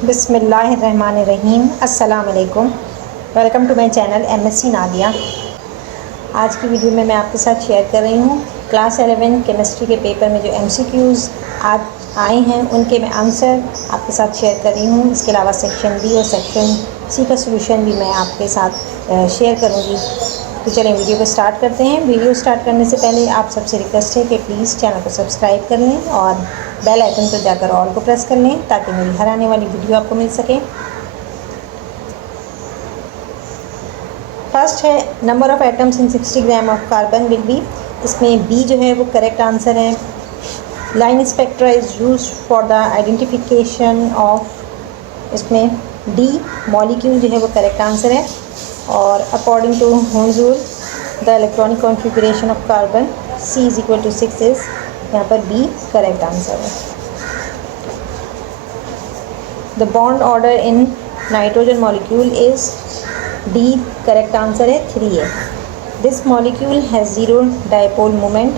बिस्मिल्लाहिर्रहमानिर्रहीम। अस्सलाम वालेकुम। Welcome to my channel MSc Nadia. आज की वीडियो में मैं आपके साथ शेयर कर रही हूँ क्लास 11 केमिस्ट्री के पेपर में जो MCQs आज आए हैं उनके मैं आंसर आपके साथ शेयर कर रही हूँ। इसके अलावा सेक्शन बी और सेक्शन सी का सलूशन भी मैं आपके साथ शेयर करूँगी। तो चलें वीडियो को स्टार्ट करते हैं। वीडियो स्टार्ट करने से पहले आप सबसे रिक्वेस्ट है कि प्लीज़ चैनल को सब्सक्राइब कर लें और बेल आइकन पर जाकर ऑल को प्रेस कर लें ताकि मेरी हर आने वाली वीडियो आपको मिल सके। फर्स्ट है number of atoms in 60 gram of carbon will be. इसमें बी जो है वो करेक्ट आंसर है। Line spectra is use for the identification of. इसमें डी मॉलिक्यूल जो है वो करेक्ट आंसर है। और according to Holmes rule the electronic configuration of carbon C is equal to 6 is, यहाँ पर बी करेक्ट आंसर है। The bond order in nitrogen molecule is D correct answer है 3A। This molecule has zero dipole moment,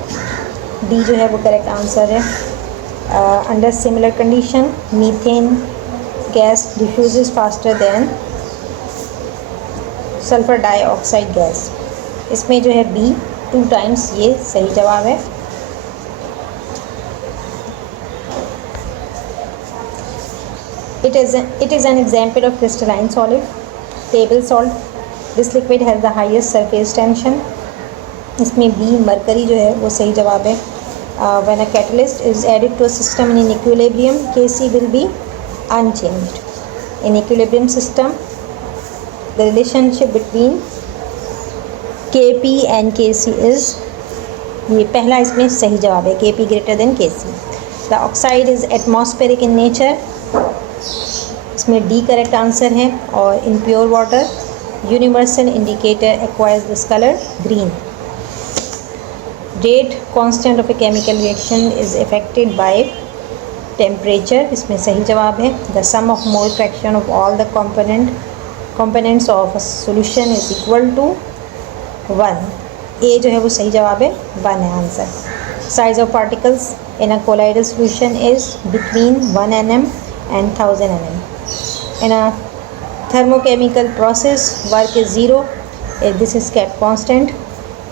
D जो है वो correct answer है। Under similar condition methane gas diffuses faster than sulphur dioxide gas. इसमें जो है B 2 times ये सही जवाब है। It is an example of crystalline solid, table salt. This liquid has the highest surface tension. इसमें B mercury जो है वो सही जवाब है। When a catalyst is added to a system in equilibrium, Kc will be unchanged. In equilibrium system, the relationship between Kp and Kc is, ये पहला इसमें सही जवाब है, Kp greater than Kc. The oxide is atmospheric in nature. इसमें D correct answer है। और in pure water universal indicator acquires this colour green. Rate constant of a chemical reaction is affected by temperature. इसमें सही जवाब है। The sum of mole fraction of all the components of a solution is equal to 1। A जो है वो सही जवाब है, 1 है answer. Size of particles in a colloidal solution is between 1 nm and 1000 nm. In a thermochemical process, work is 0. This is kept constant.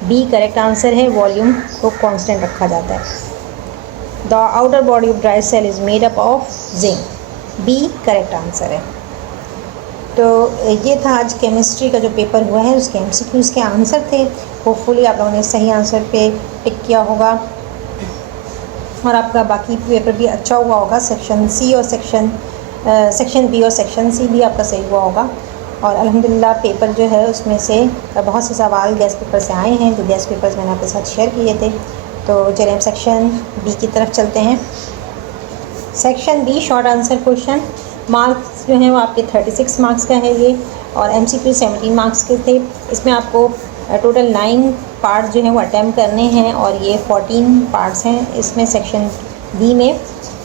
B correct answer है। Volume को constant रखा जाता है। The outer body of dry cell is made up of zinc. B correct answer है। तो ये था आज केमिस्ट्री का जो पेपर हुआ है उसके MCQs के आंसर थे। होपफुली आप लोगों ने सही आंसर पे टिक किया होगा और आपका बाकी पेपर भी अच्छा हुआ होगा। सेक्शन सी और सेक्शन बी और सेक्शन सी भी आपका सही हुआ होगा। और अल्हम्दुलिल्लाह पेपर जो है उसमें से बहुत से सवाल गैस पेपर से आए हैं जो गैस पेपर्स मैंने आपके साथ शेयर किए थे। तो चलिए हम सेक्शन बी की तरफ चलते हैं। Section B short answer question. Marks जो हैं वो आपके 36 मार्क्स का है ये, और MCQ 17 मार्क्स के थे। इसमें आपको टोटल 9 पार्ट्स जो हैं वो अटैम्प्ट करने हैं और ये 14 पार्ट्स हैं। इसमें सेक्शन बी में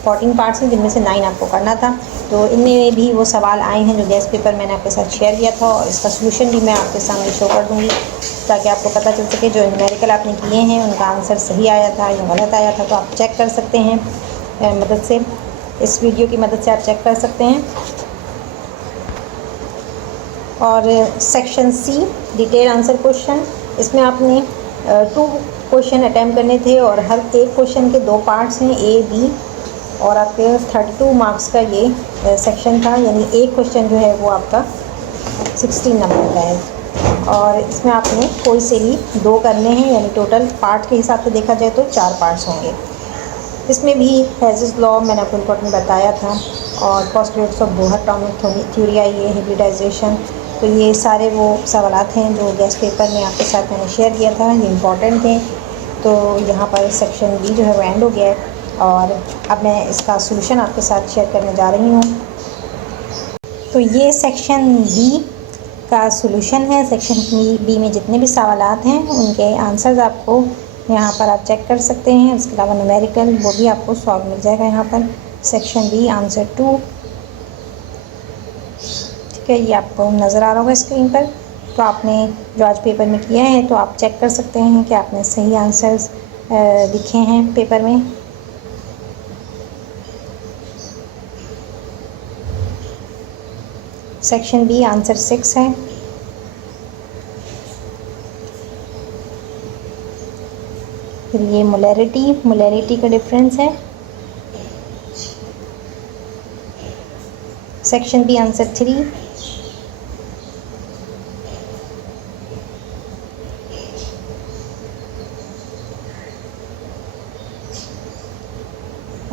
14 पार्ट्स हैं जिनमें से 9 आपको करना था। तो इनमें भी वो सवाल आए हैं जो गैस पेपर मैंने आपके साथ शेयर किया था और इसका सलूशन भी मैं आपके सामने शो कर दूँगी ताकि आपको पता चल सके जो न्यूमेरिकल आपने किए हैं उनका आंसर सही आया था या गलत आया था। तो आप चेक कर सकते हैं मदद से, इस वीडियो की मदद से आप चेक कर सकते हैं। और section C detail answer question, इसमें आपने 2 क्वेश्चन अटैम्प्ट करने थे और हर एक क्वेश्चन के 2 पार्ट्स हैं, A, B, और आपके 32 मार्क्स का ये सेक्शन था। यानी एक क्वेश्चन जो है वो आपका 16 नंबर का है और इसमें आपने कोई से भी 2 करने हैं, यानी टोटल पार्ट के हिसाब से देखा जाए तो 4 पार्ट्स होंगे। इसमें भी हेज़ेस लॉ मैंने आपको इम्पोर्टेंट बताया था और postulates of Bohr atomic theory आई है, हाइब्रिडाइजेशन। तो ये सारे वो सवालात हैं जो गैस पेपर में आपके साथ मैंने शेयर किया था, ये इम्पॉर्टेंट थे। तो यहाँ पर सेक्शन बी जो है वो एंड हो गया है और अब मैं इसका सलूशन आपके साथ शेयर करने जा रही हूँ। तो ये सेक्शन बी का सलूशन है। सेक्शन बी में जितने भी सवालात हैं उनके आंसर्स आपको यहाँ पर आप चेक कर सकते हैं। इसके अलावा न्यूमेरिकल वो भी आपको सॉल्व मिल जाएगा यहाँ पर। सेक्शन बी आंसर 2, ठीक है, ये आपको नज़र आ रहा होगा स्क्रीन पर। तो आपने जो आज पेपर में किया है तो आप चेक कर सकते हैं कि आपने सही आंसर्स लिखे हैं पेपर में। सेक्शन बी आंसर 6 है। फिर ये मोलैरिटी का डिफरेंस है। Section B answer 3।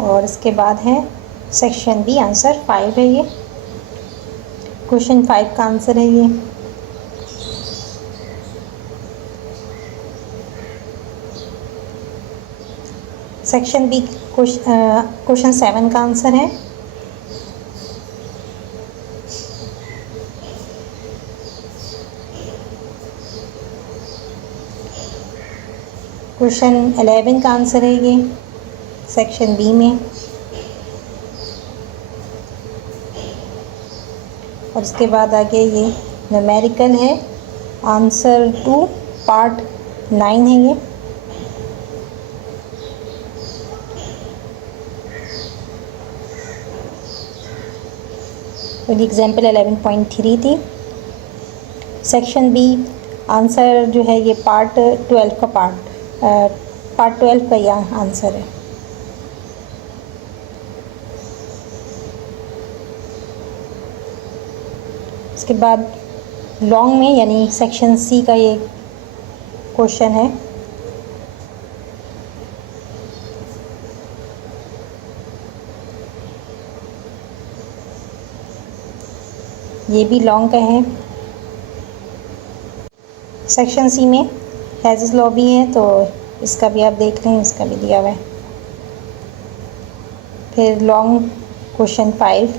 और इसके बाद है सेक्शन बी आंसर 5 है। ये क्वेश्चन 5 का आंसर है ये। सेक्शन बी क्वेश्चन 7 का आंसर है। क्वेश्चन 11 का आंसर है ये सेक्शन बी में। और उसके बाद आगे ये न्यूमेरिकल है, आंसर 2 पार्ट 9 है ये। तो एग्जाम्पल 11.3 थी। सेक्शन बी आंसर जो है ये पार्ट 12 का पार्ट 12 का यह आंसर है। इसके बाद लॉन्ग में यानी सेक्शन सी का ये क्वेश्चन है। ये भी लॉन्ग का है। सेक्शन सी में हैज़ लॉ भी है, तो इसका भी आप देख लें, इसका भी दिया हुआ है। फिर long question 5,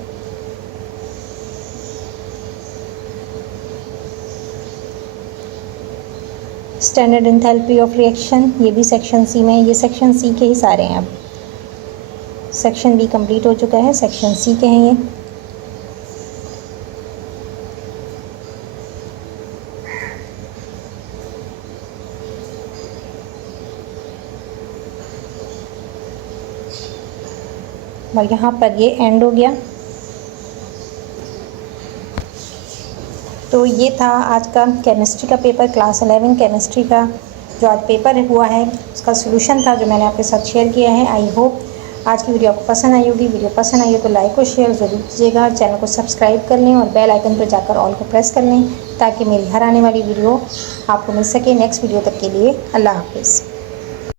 standard enthalpy of reaction, ये भी सेक्शन सी में है। ये सेक्शन सी के ही सारे हैं। अब सेक्शन बी कंप्लीट हो चुका है, सेक्शन सी के हैं ये। और यहाँ पर ये एंड हो गया। तो ये था आज का केमिस्ट्री का पेपर, क्लास 11 केमिस्ट्री का जो आज पेपर हुआ है उसका सॉल्यूशन था जो मैंने आपके साथ शेयर किया है। आई होप आज की वीडियो आपको पसंद आई होगी। वीडियो पसंद आई हो तो लाइक और शेयर ज़रूर कीजिएगा। चैनल को सब्सक्राइब कर लें और बेल आइकन पर जाकर ऑल को प्रेस कर लें ताकि मेरी हर आने वाली वीडियो आपको मिल सके। नेक्स्ट वीडियो तक के लिए अल्लाह हाफिज़।